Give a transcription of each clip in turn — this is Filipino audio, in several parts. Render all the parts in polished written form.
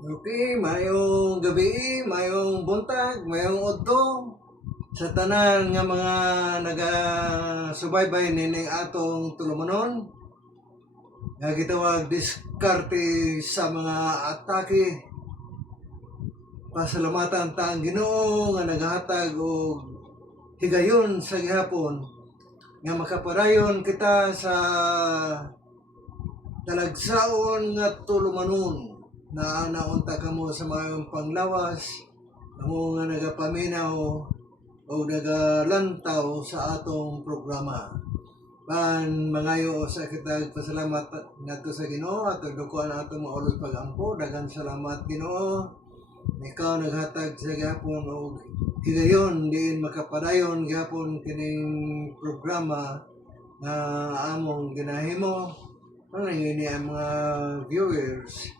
Okay, mayong gabi, mayong buntag, mayong udto sa tanan nga mga naga-subaybay nining atong tulumanon nga gitawag diskarte sa mga atake. Pasalamatan ta ang Ginoo nga naghatag og higayon sa gihapon nga makapadayon kita sa talagsaon nga tulumanon na naunta kamo sa mayong panglawas kamo nga nagapaminaw o nagalantaw sa atong programa. Pan mangayo sa kitag pasalamat ngadto sa Ginoo at dukuan atong maulos pagampo. Daghang salamat Ginoo. Ikaw naghatag sa gihapon og higayon diin makapadayon gihapon kining programa nga among ginahimo. Panangini ang mga viewers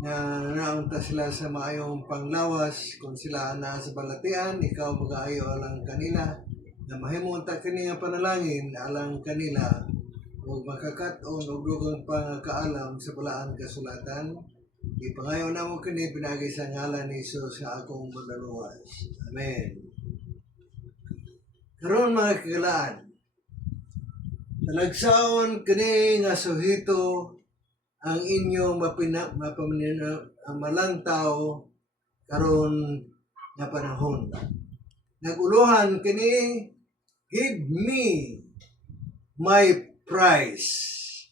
na naunta sila sa maayong panglawas kung sila na sa balatian, ikaw mag-aayo alang kanila na mahimunta kini nga panalangin alang kanila o makakaton o dugang pangakaalam sa balaan kasulatan. Ipangayo na mo kini pinagi sa ngalan ni Jesus sa akong mandaluwas. Amen. Karon mga kagalaan, talagsaon kini nga suhito ang inyong malantaw karon nga panahon. Naguluhan kini, give me my price.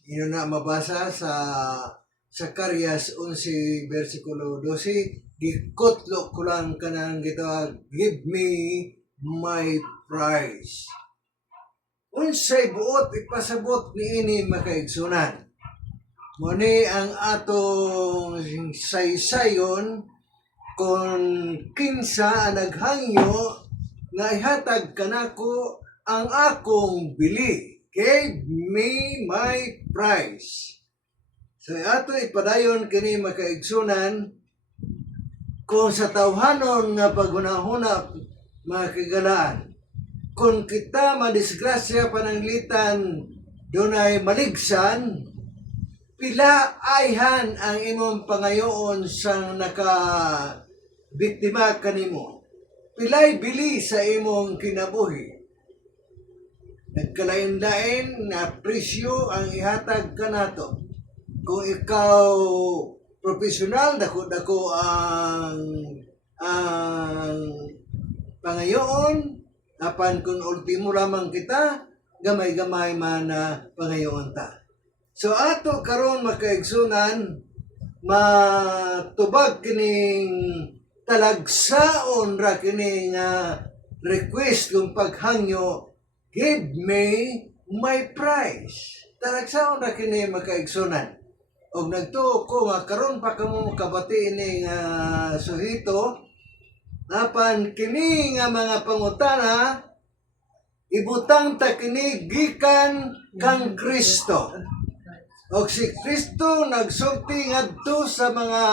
Ino na mabasa sa Zacarias 11 versikulo 12. Gikutlo ko lang kanang gitawag, give me my price. Unsay buot ipasabot niini makaigsunan. Muni ang atong saysayon kung kinsa ang naghangyo nga ihatag kanako ang akong bili. Give me my price. So ato ipadayon kini makaigsunan kung sa tawhanon nga paghunahuna mga kagalaan. Kung kita madisgrasya pananglitan dunay maligsan, pila ayhan ang imong pangayoon sang naka-biktima kanimo. Pilay bili sa imong kinabuhi. Nagkalain-lain na presyo ang ihatag kanato. Kung ikaw profesional, dako-dako ang pangayoon, apan kung ultimo lamang kita, gamay-gamay man na pangayoon ta. So ato karon makaigsunan matubag kining talagsaon ra kining request kung paghangyo, give me my price. Talagsaon ra kini makaigsunan. Og nagtuo ko nga karon pa kamo makabati ini nga suhito apan kini nga mga pangutana ibutang ta kini gikan kang Kristo. O si Kristo nagsulti ngadto sa mga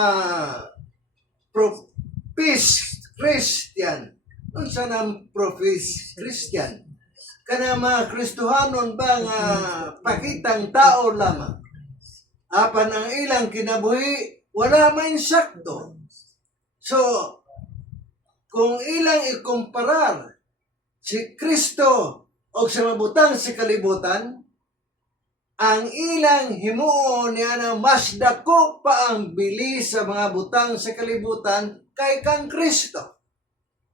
Christian. Unsa nang Christian? Kana mga Kristohanon ba nga pakitang tao lamang. Apan ang ilang kinabuhi wala man sakto. So kung ilang ikumparar si Kristo o sa mabutang si kalibutan, ang ilang himuon niya na mas dako pa ang bili sa mga butang sa kalibutan kay kang Kristo.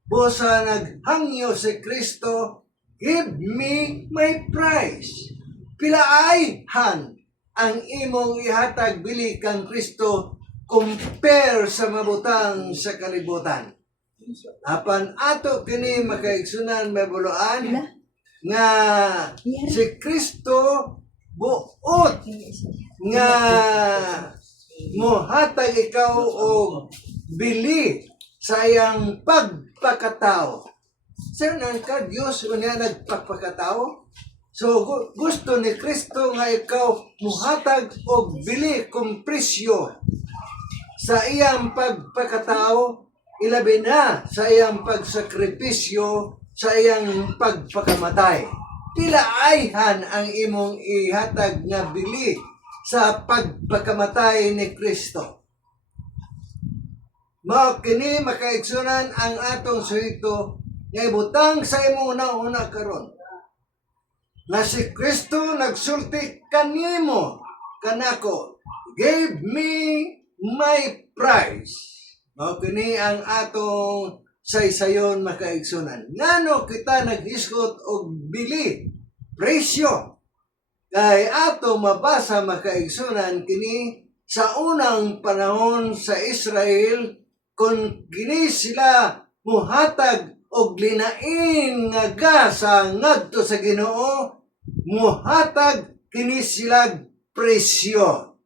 Busa naghangyo si Kristo, give me my price. Pilaayhan ang imong ihatag bili kang Kristo compare sa mabutang sa kalibutan. Apan ato kini makaigsunan mabuloan nga si Kristo buot nga mohatag ikaw og bili sa iyang pagpakatao. Sir, nang ka Diyos unya nagpagpakatao? So gusto ni Kristo nga ikaw muhatag og bili kung presyo sa iyang pagpakatao, ilabi na sa iyang pagsakripisyo, sa iyang pagpakamatay. Pilaayhan ang imong ihatag nga bili sa pagpakamatay ni Kristo. Mao kini makaigsunan ang atong suhito nga ibutang sa imong una karon. Na si Kristo nagsulti kanimo kanako, gave me my price. Mao kini ang atong saysayon makaigsunan. Ngano kita nag-isgot og bili, presyo. Kay ato mabasa makaigsunan kini sa unang panahon sa Israel kung kini sila muhatag og linain nga gasa ngadto sa Ginoo, muhatag kini sila presyo.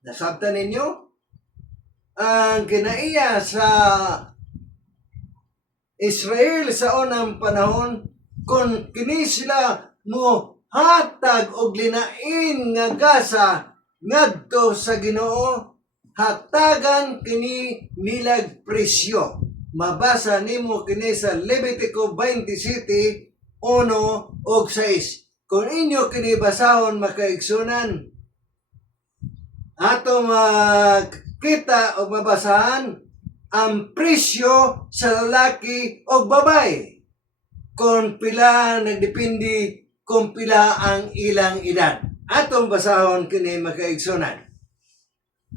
Nasabtan ninyo? Ang kinaiya sa Israel sa unang panahon, kung kini sila mo hatag og linain nga gasa ngadto sa Ginoo, hatagan kini nilag presyo. Mabasa nimo kini sa Levitico 27:1 og 6. Kung inyo kini basahon makaigsunan, ato makita o mabasahan ang presyo sa lalaki o babae kung pila nagdepende kung pila ang ilang edad. Atong basahon kini makaigsunan.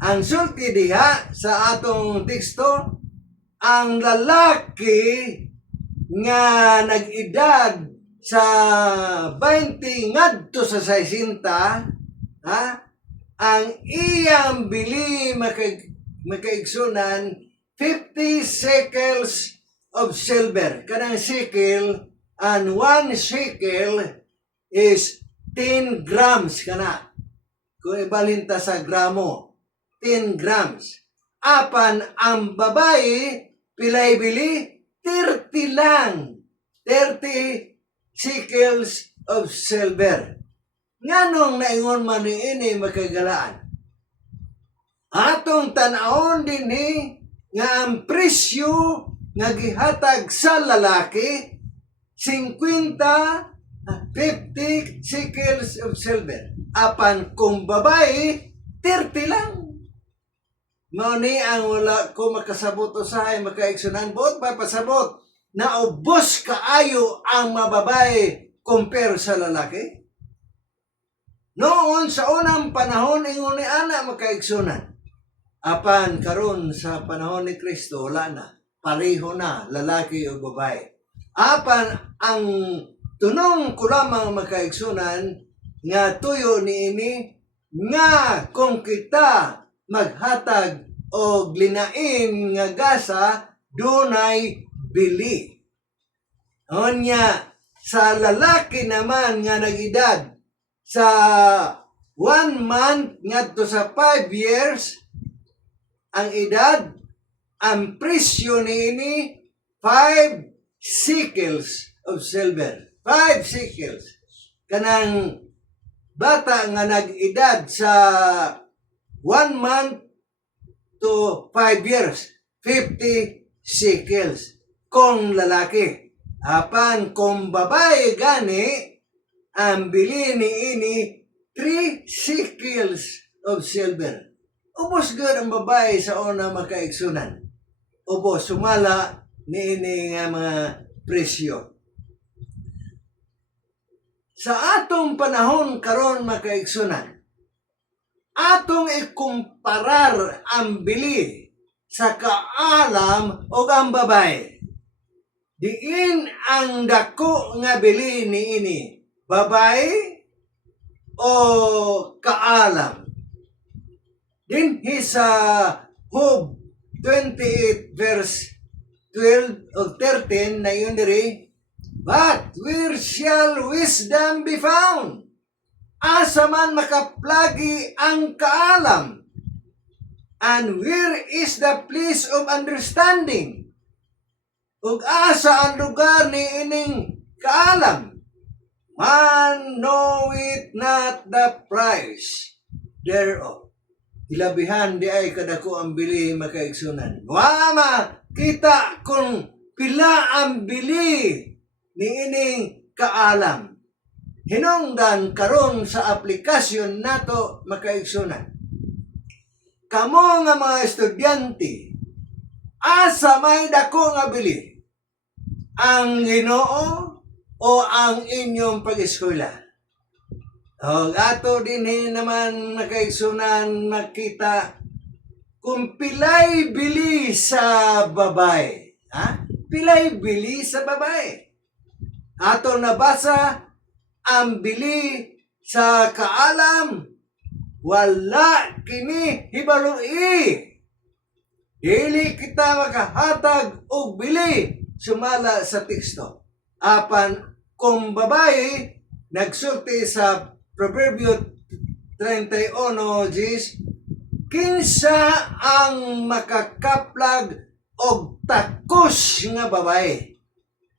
Ang sulti diha sa atong teksto, ang lalaki nga nag-edad sa 20 ngadto sa 60, ang iyang bili makaigsunan 50 shekels of silver. Kanang shekel, and 1 shekel is 10 grams kana. Kung ibalinta sa gramo, 10 grams. Apan ang babae, pilay bili, 30 lang. 30 shekels of silver. Nganong naingon man ini makagalaan? Atong tanawon din nga ang presyo nga gihatag sa lalaki 50 shekels of silver. Apan kung babae 30 lang. Mao ni ang wala ko makasabot usahay makaigsunan buot pa pasabot na ubos kaayo ang mababae compare sa lalaki. Noon sa unang panahon ingon ni ana makaigsunan. Apan karon sa panahon ni Kristo wala na. Pareho na lalaki o babae. Apan ang tunong ko lamang makaigsunan nga tuyo niini nga kung kita maghatag o glinain nga gasa dunay bili. Onya sa lalaki naman nga nag-edad sa 1 month ngadto sa 5 years ang edad, ang presyo niini 5 shekels of silver. 5 shekels. Kanang bata nga nag-edad sa 1 month to 5 years, 50 shekels. Kung lalaki. Apan kung babae gani, ang bili niini 3 shekels of silver. Ubos gud ang babae sa una makaigsunan. Ubos, sumala niini nga mga presyo. Sa atong panahon karon makaigsunan, atong ikumparar ang bili sa kaalam o ang babae. Diin ang dako nga bili niini, babae o kaalam. Dinhi sa Job 28 verse 12 o 13 na yun diri, but where shall wisdom be found? Asa man makaplagi ang kaalam? And where is the place of understanding? Ug asa ang lugar ni ining kaalam? Man knoweth not the price thereof. Ilabihan di ay kadako ang bili makaigsunan. Wama kita kung pila ang bili ni ining kaalam. hinungdan karon sa aplikasyon nato makaigsunan. Kamo nga mga estudyante, asa may dako nga bili? Ang Ginoo o ang inyong pag-eskwela? O ato din naman makaigsunan makita kung pilay bili sa babae. Ha? Pilay bili sa babae. Ato nabasa ang bili sa kaalam, wala kini hibaloi. Dili kita makahatag og bili sumala sa teksto. Apan kung babae nagsulti sa Proverbio 31:10, kinsa ang makakaplag og takos nga babae,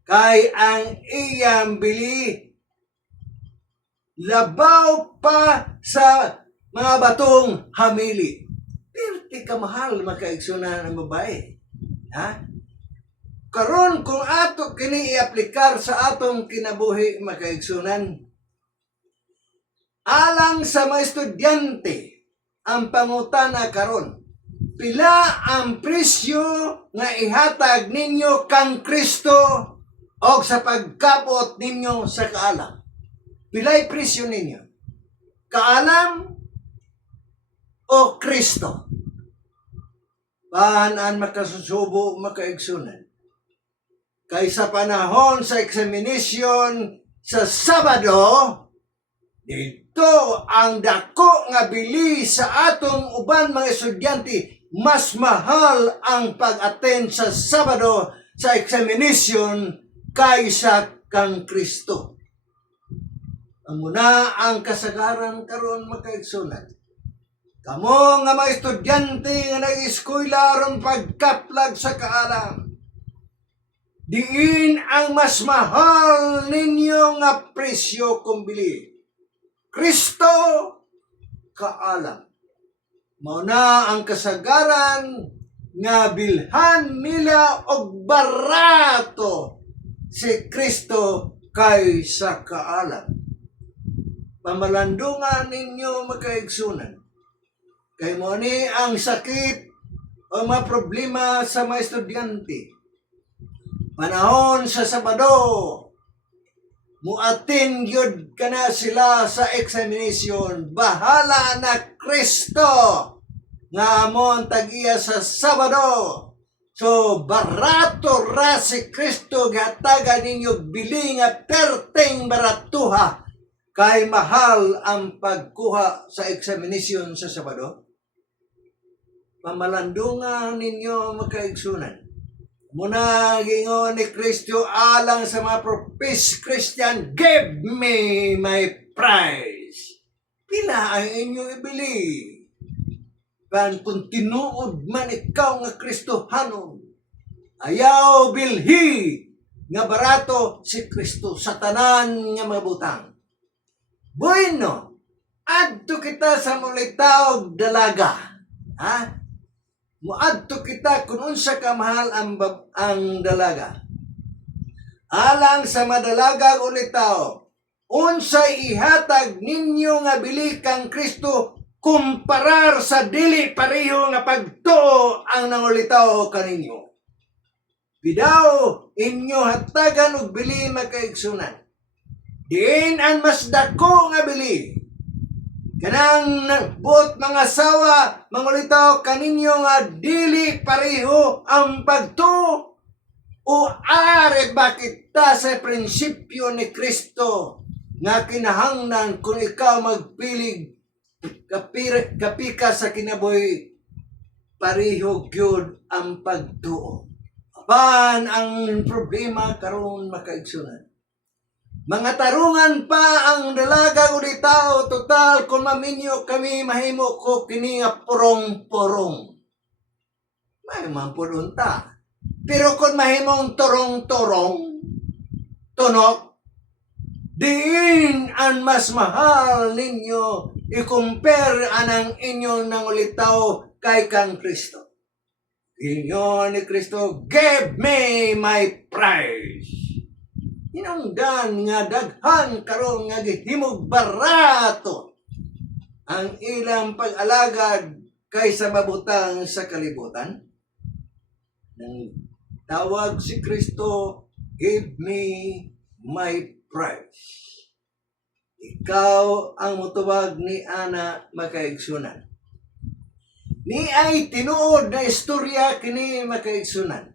kay ang iyang bili labaw pa sa mga batong hamili. Perti ka mahal makaigsunan ang babae. Ha? Karon kung ato kini i-aplikar sa atong kinabuhi makaigsunan, alang sa mga estudyante, ang pangutana karon, pila ang presyo nga ihatag ninyo kang Kristo o sa pagkabot ninyo sa kaalam? Pila'y presyo ninyo? Kaalam o Kristo? Paanaan makasusubo makaigsunan? Kaysa panahon sa examination sa Sabado, dito ang dako nga bili sa atong uban mga estudyante, mas mahal ang pag-attend sa Sabado sa examination kaysa kang Kristo. Amuna ang kasagaran karon makaigsunan. Kamo nga mga estudyante nga nag-eskwela aron pagkaplag sa kaalam, diin ang mas mahal ninyo nga presyo kung bili. Kristo, kaalam. Mao na ang kasagaran nga bilhan nila og barato si Kristo kaysa kaalam. Pamalandungan ninyo makaigsunan. Kay mo ni ang sakit o mga problema sa mga estudyante. Panahon sa Sabado, muatin yun ka na sila sa examination. Bahala na Kristo nga amon tag-iya sa Sabado. So, barato ra si Kristo gataga ninyo bili nga perteng baratuha kay mahal ang pagkuha sa examination sa Sabado. Pamalandungan ninyo makaigsunan. Muna gingon ni Kristo alang sa mga professed Christian, give me my prize. Pila ang inyo ibili? Pan kung tinuod man ikaw nga Kristohanon, ayaw bilhi nga barato si Kristo sa tanan nga mabutang. Bueno, adto kita sa mulitaw dalaga. Ha? Muadto kita kung unsa kamahal ang dalaga. Alang sa madalaga ulitaw, unsay ihatag ninyo nga bili kang Kristo kumparar sa dili pareho nga pagtuo ang nangulitaw kaninyo. Bidaw inyo hatagan og bili makaigsunan. Diin ang mas dako nga bili. Kanang buot mga sawa, mangulitaw kaninyo nga dili pareho ang pagtuo. O are bakit ta sa prinsipyo ni Kristo nga kinahanglan kung ikaw magpilig kapika sa kinabuhi pareho gyud ang pagtuo. Apan ang problema karon makaigsunan. Mga tarungan pa ang dalaga o tao, total kung maminyo kami mahimo ko kini nga purong-purong. May mampulon ta. Pero kung mahimong turong-turong, tunok, diin ang mas mahal ninyo i-compare anang inyong nangulitaw kay kang Kristo. Inyo ni Kristo, give me my prize. hinungdan nga daghan karon nga gihimog barato ang ilang pag-alagad kaysa mabutang sa kalibutan. Nang tawag si Kristo, "Give me my price." Ikaw ang mutuwag ni ana makaigsunan. Ni ay tinuod na istorya kini makaigsunan.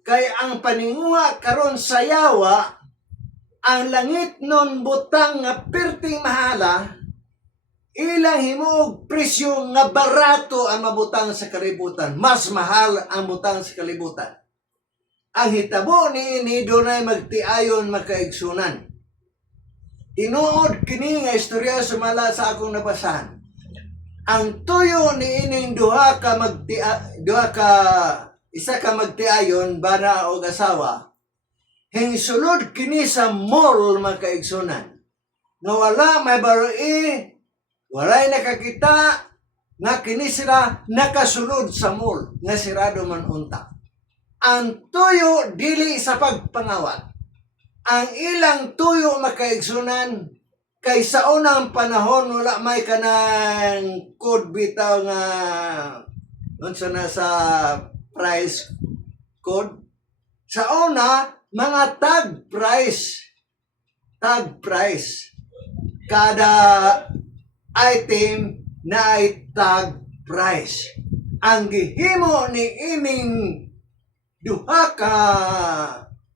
Kay ang paninguha karon sa yawa, ang langit non butang nga perting mahala, ilang himuog presyo nga barato ang mabutang sa kalibutan. Mas mahal ang butang sa kalibutan. Ang hitabo ni dunay magtiayon makaigsunan. Tinuod kini nga istorya sumala sa akong nabasahan. Ang tuyo ni ining isa ka magtiayon bana o asawa, hingsulod kini sa mall makaigsunan. Nga wala may baroi, walay nakakita, nga kini sila nakasulod sa mall, nga sirado man unta. Ang tuyo dili sa pagpangawat. Ang ilang tuyo makaigsunan, kay sa unang panahon wala may kanang code bitaw nga unsa na sa price code. Sa una, mga tag price. Kada item na ay tag price. Ang gihimo ni ining duha ka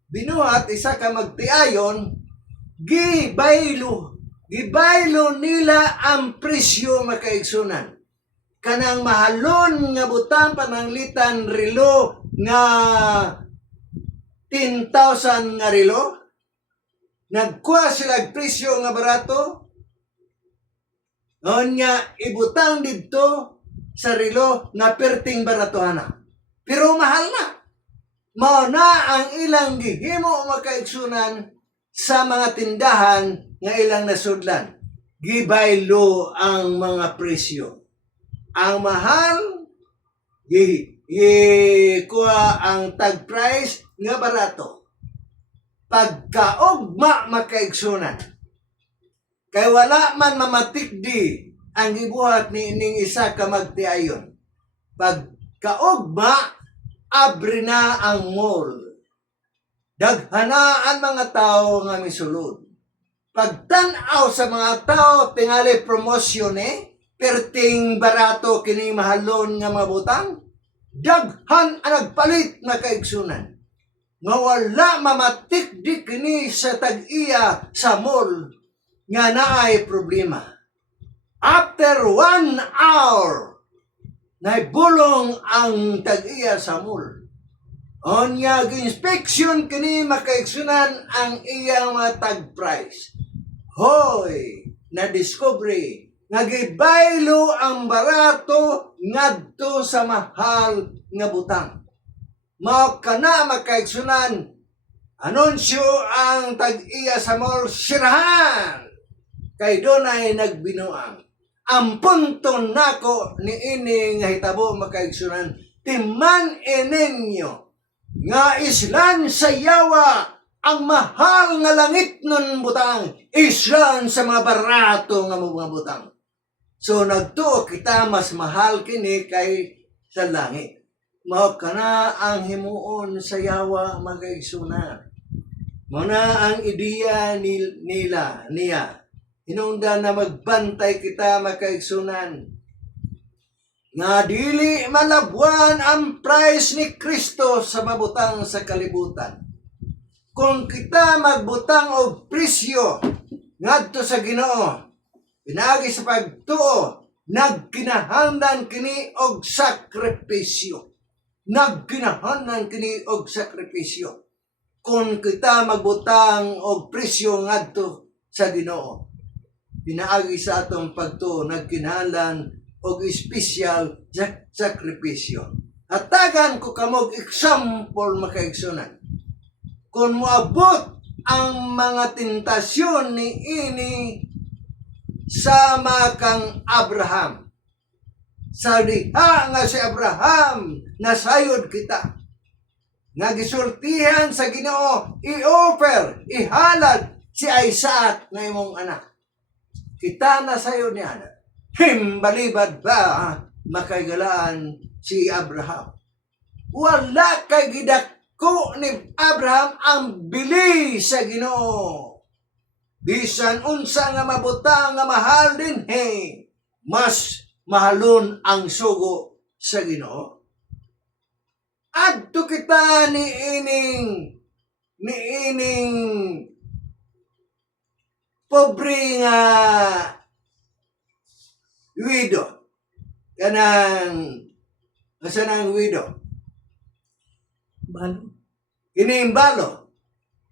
binuhat, isa ka magtiayon, gibaylo nila ang presyo makaigsunan. Kanang mahalon nga butang pananglitan relo nga 10,000 nga relo, nagkuha sila presyo nga barato, noon nga ibutang dito sa relo na perting baratohana. Pero mahal na. Mao na ang ilang gihimo makaigsunan sa mga tindahan nga ilang nasudlan. Gibaylo ang mga presyo. Ang mahal, kuha ang tag price nga barato. Pagkaugma makaigsunan. Kay wala man mamatikdi ang gibuhat ni ining isa ka magtiayon. Pagkaugma, abri na ang mall. Daghanaan mga tao nga misulod. Pagtanaw sa mga tao, tingali promosyon perting barato kini mahalon nga mga butang, daghan ang nagpalit na kaigsunan. Nga wala mamatikdi kini sa tag-iya sa mall nga naay problema. After 1 hour, naibulong ang tag-iya sa mall. Onya inspection kini makaigsunan ang iyang mga tag price. Hoy, na-discovery nga gibaylo ang barato ngadto sa mahal nga butang. Mao kana makaigsunan, anunsyo ang tag-iya sa mall, sirahan kay dunay nagbinuang. Ang punto nako ni ini nga hitabo makaigsunan, timan ininyo nga islan sa yawa ang mahal nga langit nun butang, islan sa mga barato nga mga butang. So nagtuo kita mas mahal kini kay sa langit. Mao kana ang himuon sa yawa makaigsunan. Muna ang ideya niya. Hinungdan na magbantay kita makaigsunan. Nga dili malabwan ang price ni Kristo sa mabutang sa kalibutan. Kung kita magbutang og presyo ngadto sa Ginoo, pinaagi sa pagtuo, nagkinahanglan kini og sakripisyo. Kung kita magbutang og presyo ngadto sa Ginoo, pinaagi sa atong pagtuo, nagkinahanglan og espesyal sakripisyo. Hatagan ko kamog example makaigsunan. Kung moabot ang mga tentasyon ni ini sama kang Abraham, sa diha nga si Abraham nasayod kita. nga gisultihan sa Ginoo, i-offer, ihalad si Isaac nga imong anak. Kita na sayo ni anak. Himbalibad ba makaigalaan si Abraham? Wala kay gidako ni Abraham ang bili sa Ginoo. Bisan unsa nga mabutang nga mahal din mas mahalon ang sugo sa Ginoo. Adto kita ni ining pobre nga widow. Kanang asa nang widow? Balo. Kining balo.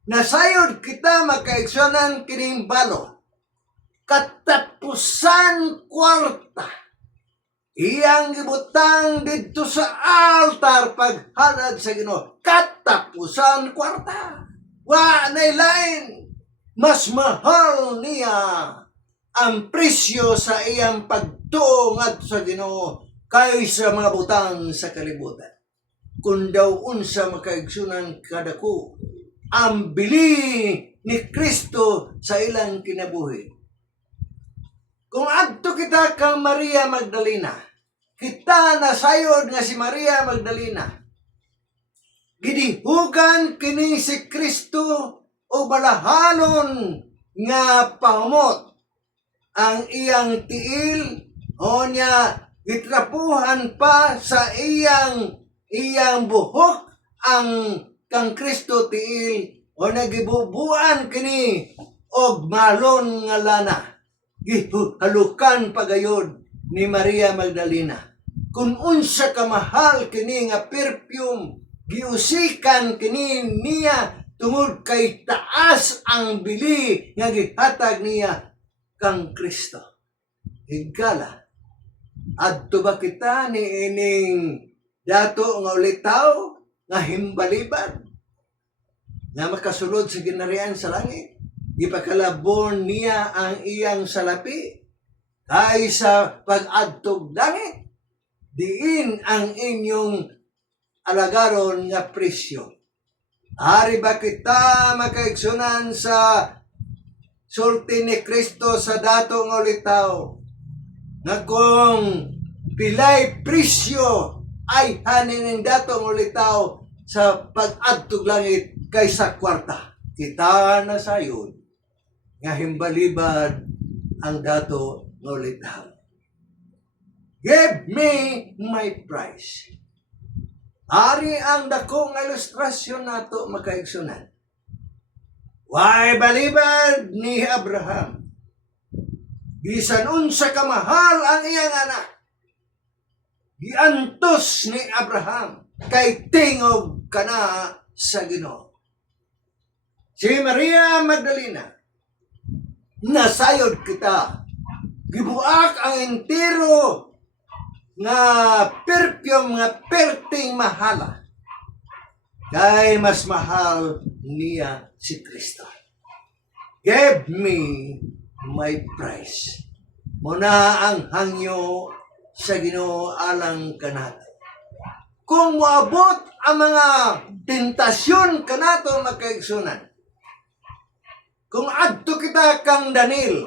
Nasayod kita makaigsunan kining balo. Katapusan kwarta. Iyang gibutang dito sa altar paghalad sa Ginoo. Katapusan kwarta. Wa nay lain. Mas mahal niya ang presyo sa iyang pagtuong sa Ginoo kaysa mga butang sa kalibutan. Kung daw unsa makaigsunan kadako ang bili ni Kristo sa ilang kinabuhi. Kung adto kita kang Maria Magdalena, kita nasayod nga si Maria Magdalena. Gidihugan kini si Kristo o balahanon nga pahumot ang iyang tiil o niya gitrapuhan pa sa iyang buhok ang kang Kristo tiil o nagibubuan kini og malon nga lana. Gihalukan pagayod ni Maria Magdalena. Kung unsa kamahal kini nga perfume, giusikan kini niya tungod kay taas ang bili nga gihatag niya kang Kristo. Higala, adto ba kita ni ining dato nga ulitaw nga himbalibad nga makasulod sa ginarian sa langit? Ipakalabon niya ang iyang salapi kaysa pag-adtog langit. Diin ang inyong alagaron nga presyo. Ari ba kita makaigsunan sa sulti ni Kristo sa dato nga ulitaw nga kung pilay presyo ay hanin ng dato nga ulitaw sa pag-adtog langit kaysa kwarta? Kita na sayon nga himbalibad ang dato nga ulitaw. Give me my price. Ari ang dako nga ilustrasyon nato makaigsunan. Why balibad ni Abraham? Bisan unsa kamahal ang iyang anak. Giantos ni Abraham kay tingog kana sa Ginoo. Si Maria Magdalena, nasayod kita. Gibuak ang entero nga perfume nga perting mahala. Kay mas mahal niya si Kristo. Give me my price. Muna ang hangyo sa Ginoo alang kanato. Kung moabot ang mga tentasyon kanato makaigsunan, kung adto kita kang Daniel,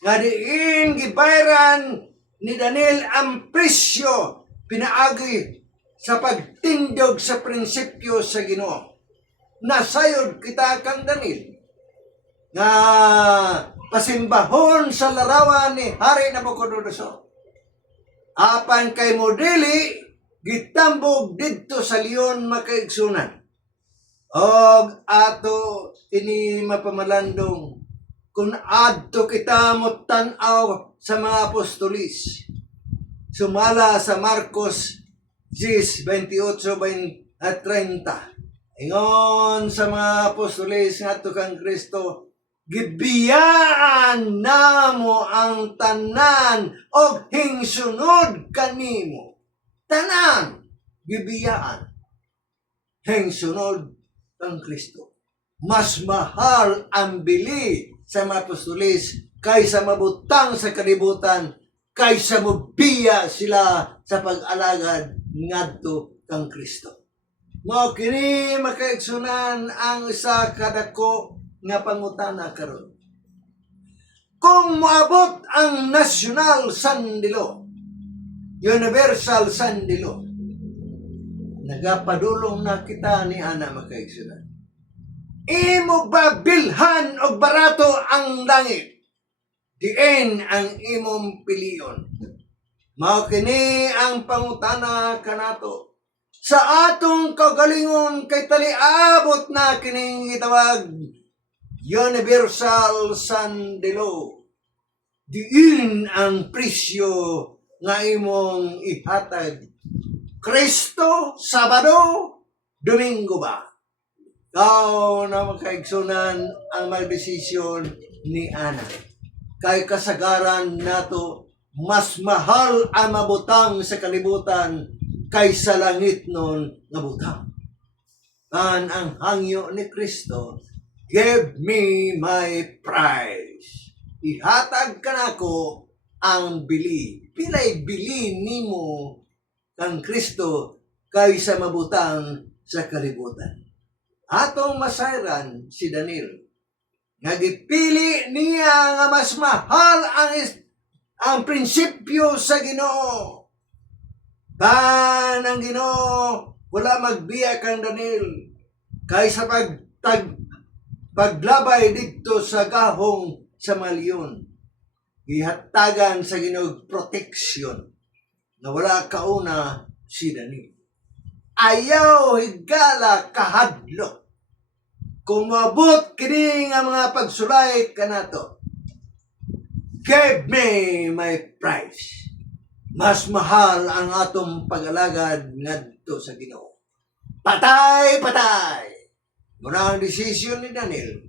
nga diin gibayran ni Daniel ang presyo pinaagi sa pagtindog sa prinsipyo sa Ginoo. Nasayod kita kang Daniel nga pasimbahon sa larawan ni Hari Nabucodonosor. Apan kay modeli gitambog didto sa leon makaigsunan. Og ato ini mapamalandong kung adto kita mo tan-aw sa mga apostolis. Sumala sa Marcos 10:28-30. Ingon sa mga apostolis nga adto kang Kristo, gibiyaan namo ang tanan og hingsunod kanimo. Tanan gibiyaan. Hingsunod kang Kristo. Mas mahal ang bili sa mga apostolis kaysa mabutang sa kalibutan, kaysa mobiya sila sa pag-alagad ngadto kang Kristo. Mao kini makaigsunan ang isa kadako nga pangutana karon. Kung moabot ang nasyonal sandilo, universal sandilo, nagapadulong na kita ni ana makaigsunan. Imo ba bilhan og barato ang langit? Diin ang imong piliyon. Mao kini ang pangutana kanato. Sa atong kagalingon kay taliabot na kining gitawag universal sandilo. Diin ang presyo nga imong ihatag. Kristo, Sabado, Domingo ba? Kau na makaigsunan ang magdesisyon ni Ana. Kay kasagaran nato, mas mahal ang mabutang sa kalibutan kaysa langit nun nga butang. Kan ang hangyo ni Kristo, give me my prize. Ihatag ka nako ang bili. Pilay bili nimo kang Kristo kaysa mabutang sa kalibutan. Atong masayran si Daniel. Nagipili niya nga mas mahal ang prinsipyo sa Ginoo. Ang Ginoo wala magbiya kang Daniel kaysa paglabay dito sa gahong sa malyon. Ihatagan sa Ginoo protection na wala kauna si Daniel. Ayaw higala kahadlok. Kung maabot kini nga mga pagsulay kanato, give me my prize. Mas mahal ang atong pag-alagad ngadto sa Ginoo. Patay, patay. Muna ang desisyon ni Daniel.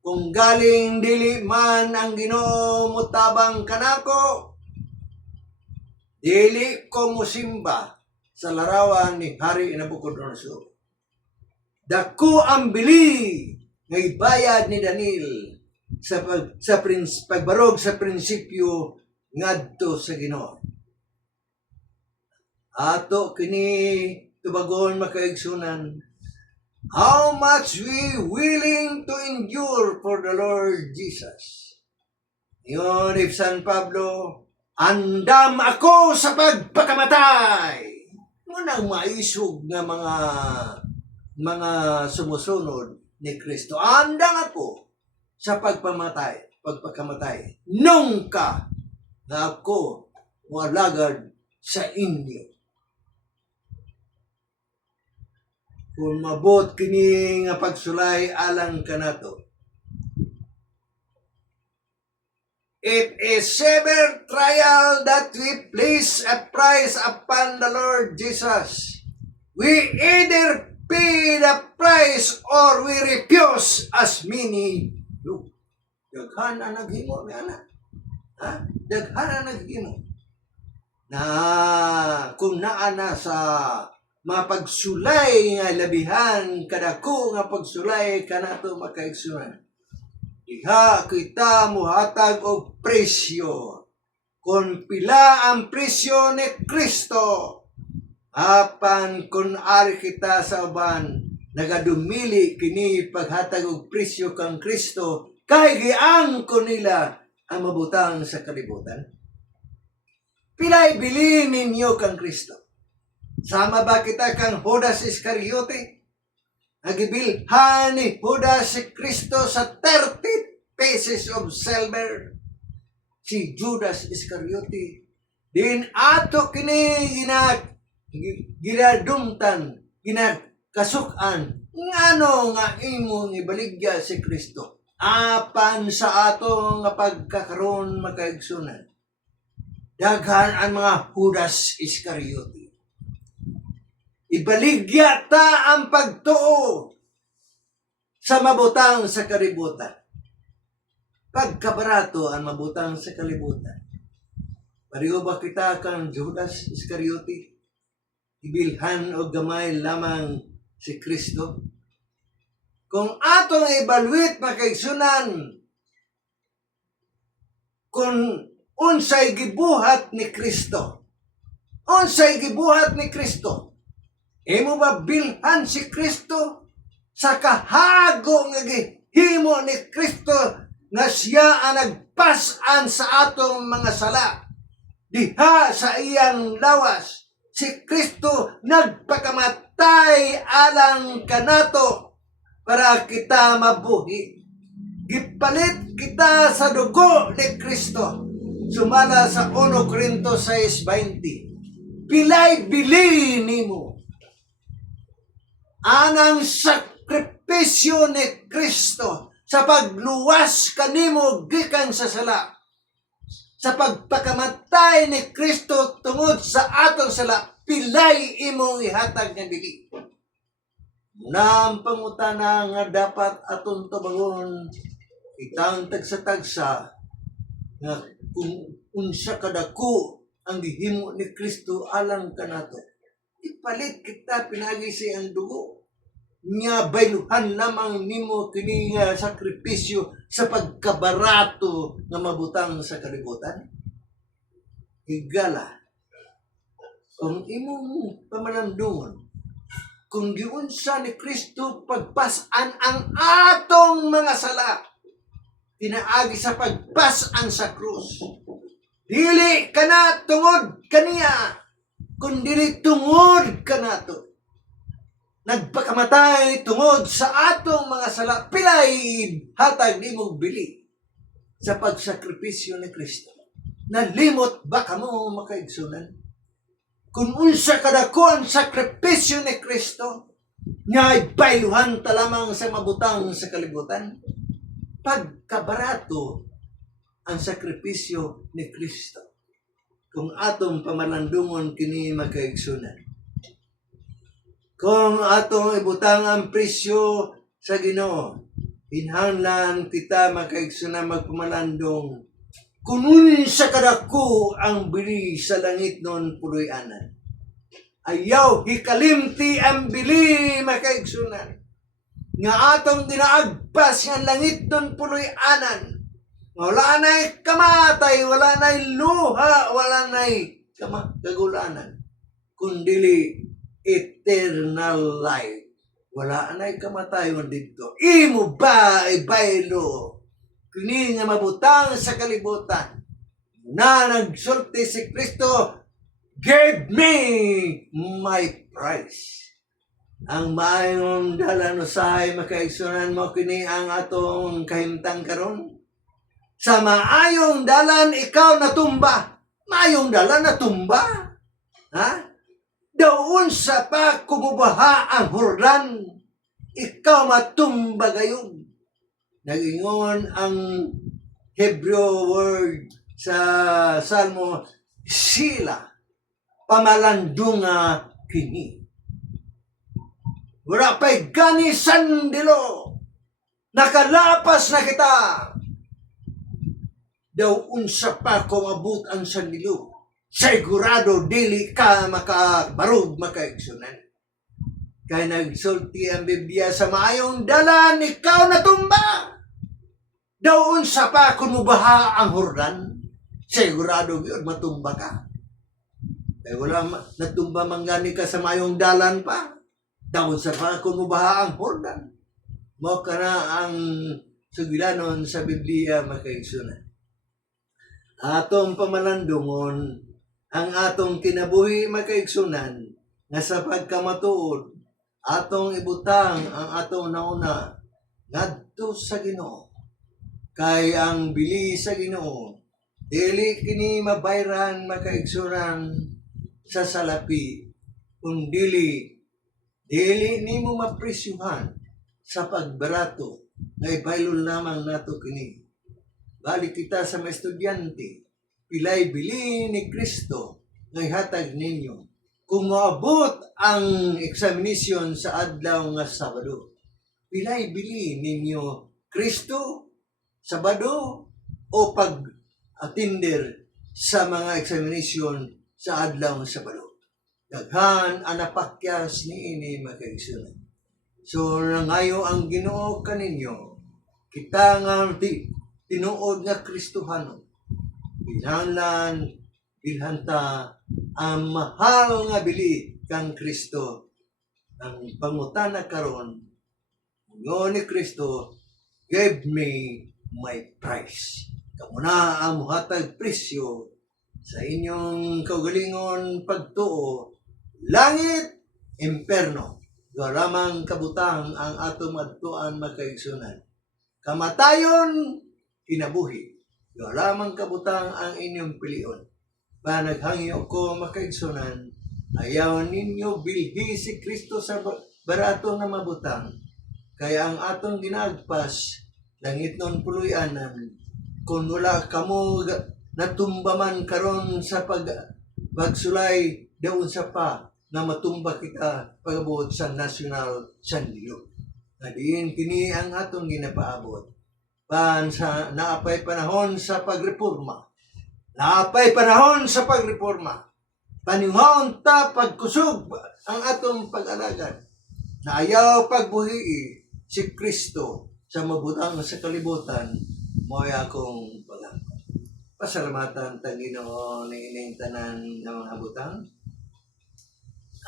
Kung galing dili man ang Ginoo mutabang kanako, dili ko musimba sa larawan ni Hari Nabucodonosor. Dako ang bili nga ibayad ni Daniel sa pagbarog sa prinsipyo ngadto sa Ginoo. Ato kini tubagon makaigsunan. How much we willing to endure for the Lord Jesus. Yun, if San Pablo, andam ako sa pagpakamatay. Munang maisog nga mga sumusunod ni Kristo. Andam ako sa pagpakamatay. Nung ka na ako walagad sa inyo. Kung mabot kini nga pagsulay alang kanato. It is severe trial that we place a price upon the Lord Jesus. We either pay the price or we refuse as many do. Daghan na naghimo ni ana. Ha? Daghan na naghimo. Na kung naa na sa mapagsulay nga labihan kadako nga pagsulay kanato makaigsunan. Diha kita muhatag og presyo. Kung pila ang presyo ni Kristo, apan kung ari kita sa uban nagadumili kini paghatag og presyo kang Kristo, kay giang ko nila ang mabutang sa kalibutan. Pilay bilin ninyo kang Kristo. Sama ba kita kang Judas Iscariote? Nagibilhan ni Judas si Kristo sa 30 pieces of silver. Si Judas Iscariote. Din ato kini ginadumtan, ginakasukan. Ngano nga imong ibaligya si Kristo? Apan sa ato nga pagkakaroon makaigsunan. Daghan ang mga Judas Iscariote. Ibaligya ta ang pagtuo sa mabutang sa kalibutan. Pagkabarato ang mabutang sa kalibutan. Pareho ba kita kang Judas Iscariote? Ibilhan o gamay lamang si Kristo? Kung atong evaluate makaigsunan, kung unsay gibuhat ni Kristo, unsay gibuhat ni Kristo, Imo ba bilhan si Kristo sa kahago nga gihimo ni Kristo nga siya ang nagpasan sa atong mga sala? Diha sa iyang lawas, si Kristo nagpakamatay alang kanato para kita mabuhi. Gipalit kita sa dugo ni Kristo. Sumala sa 1 Corintios 6:20. Pilay bili nimo anang sakripisyo ni Kristo sa pagluwas kanimo gikan sa sala. Sa pagpakamatay ni Kristo tungod sa atong sala, pilay imong ihatag nga bili. Muna ang pangutana nga dapat atong tubangon itang tagsa-tagsa nga kung unsa kadako ang gihimo ni Kristo alang kanato. Ipalit kita pinagi siyang dugo. Nga bayluhan lamang nimo kini nga sakripisyo sa pagkabarato nga mabutang sa kalibutan. Higala, kung imong pamalandungon, kung giunsa ni Kristo pagpasan ang atong mga sala, tinaagi sa pagpasan sa krus. Dili ka na tungod kaniya, kundi tungod ka nato. Nagpakamatay tungod sa atong mga sala, pilay hatag nimong bili sa pagsakripisyo ni Kristo. Nalimot ba kamo makaigsunan? Kung unsa kadako ang sakripisyo ni Kristo, nga bayluhan ta lamang sa mabutang sa kalibutan, pagkabarato ang sakripisyo ni Kristo. Kung atong pamalandungon kini makaigsunan. Kung atong ibutang ang presyo sa Ginoo, hinahanglan kita makaigsunan magpamalandong kung unsa kadako ang bili sa langit non puloy-anan. Ayaw hikalimti ang bili makaigsunan. Nga atong dinaagpas ang langit non puloy-anan. Wala na'y kamatay, wala na'y luha, wala na'y kagulanan. Kundili eternal life. Wala na'y kamatayon dito. Imo ba ay baylo? Kini nga mabutang sa kalibutan. Na nagsulti si Kristo, give me my price. Ang maayong dalan usahay makaigsunan mo kini ang atong kahimtang karon. Sa maayong dalan ikaw natumba. Maayong dalan natumba. Ha? Daon sa pa kumubaha ang Jordan, ikaw matumba gayon. Nagingon ang Hebrew word sa Salmo, sila pamalandunga kini. Wala pa'y gani sandilo, nakalapas na kita. Daw unsa pa kumabut ang sandilo. Sigurado dili ka makabarog makaigsunan. Kaya nagsulti ang Biblia sa maayong dalan, ikaw natumba. Daw unsa pa kung mubaha ang Jordan, sigurado yun matumba ka. Kaya wala natumba manggani ka sa maayong dalan pa. Daw unsa pa kung mubaha ang Jordan. Mo ka na ang sugilanon sa Biblia makaigsunan. Atong pamalandungon, ang atong kinabuhi makaigsunan nga sa pagkamatuod atong ibutang ang atong nauna ngadto sa Ginoo. Kay ang bili sa Ginoo dili kini mabayran makaigsunan sa salapi, kundi dili nimo mapresyuhan sa pagbarato nga ibaylon lamang nato kini. Balik kita sa mga estudyante, pilay bili ni Kristo nga ihatag ninyo. Kung maabot ang examination sa adlaw nga Sabado, pilay bili ninyo Kristo, Sabado, o pag-attender sa mga examination sa adlaw nga Sabado. Daghan ang napakyas ni ini makaigsunan. So nangayo ang Ginoo kaninyo, kita nga tinuod nga Kristohanon. Bilhanlan, bilhanta ang mahal nga bili kang Kristo ang pangutana karon ngo ni Kristo, give me my price. Kamo na ang muhatag presyo sa inyong kaugalingon pagtuo, langit, imperno. Garamang kabutang ang atong adtuan makaigsunan. Kamatayon, kinabuhi. Garamang kabutang ang inyong pilion. Ba naghangyo ko makaigsunan, ayaw ninyo bilhi si Kristo sa barato na mabutang. Kaya ang atong ginagpas, langit nun puluyanan, kung wala kamo natumba man karon sa pagsulay daon sa pa na matumba kita pagabot sa national sandiyo. Nadiin kini ang atong ginapaabot. Pan sa naapay panahon sa pagreforma. Naapay panahon sa pagreforma. Paninghaon ta pagkusog ang atong pag-alagad. Na ayaw pagbuhii si Kristo sa mabutang sa kalibutan, mo'y akong pangako. Pasalamatan ta Ginoo ni ining tanan nga mga butang.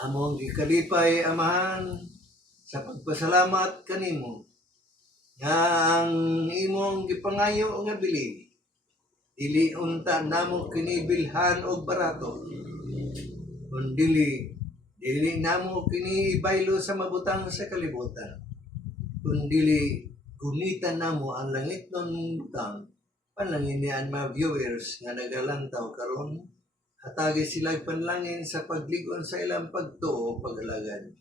Among gikalipay amahan sa pagpasalamat kanimo nga ang imong gipangayo nga bili dili unta namo kini bilhan og barato, kundi dili namo kini baylo sa mabutang sa kalibutan, kundi gunitan namo ang langit nun butang. Pananginian mga viewers nga nagalantaw karon, hatagi sila panlangin sa pagligon sa ilang pagtuo pag-alagad.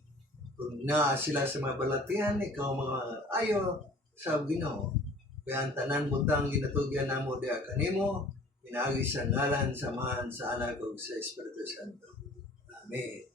Kung naa sila sa mga balatian, ikaw mga ayo sa Ginoo. Kaya ang tanan butang ginatugyan namo diha kanimo, pinaagi sa ngalan, samahan sa Anak ug sa Espiritu Santo. Amen.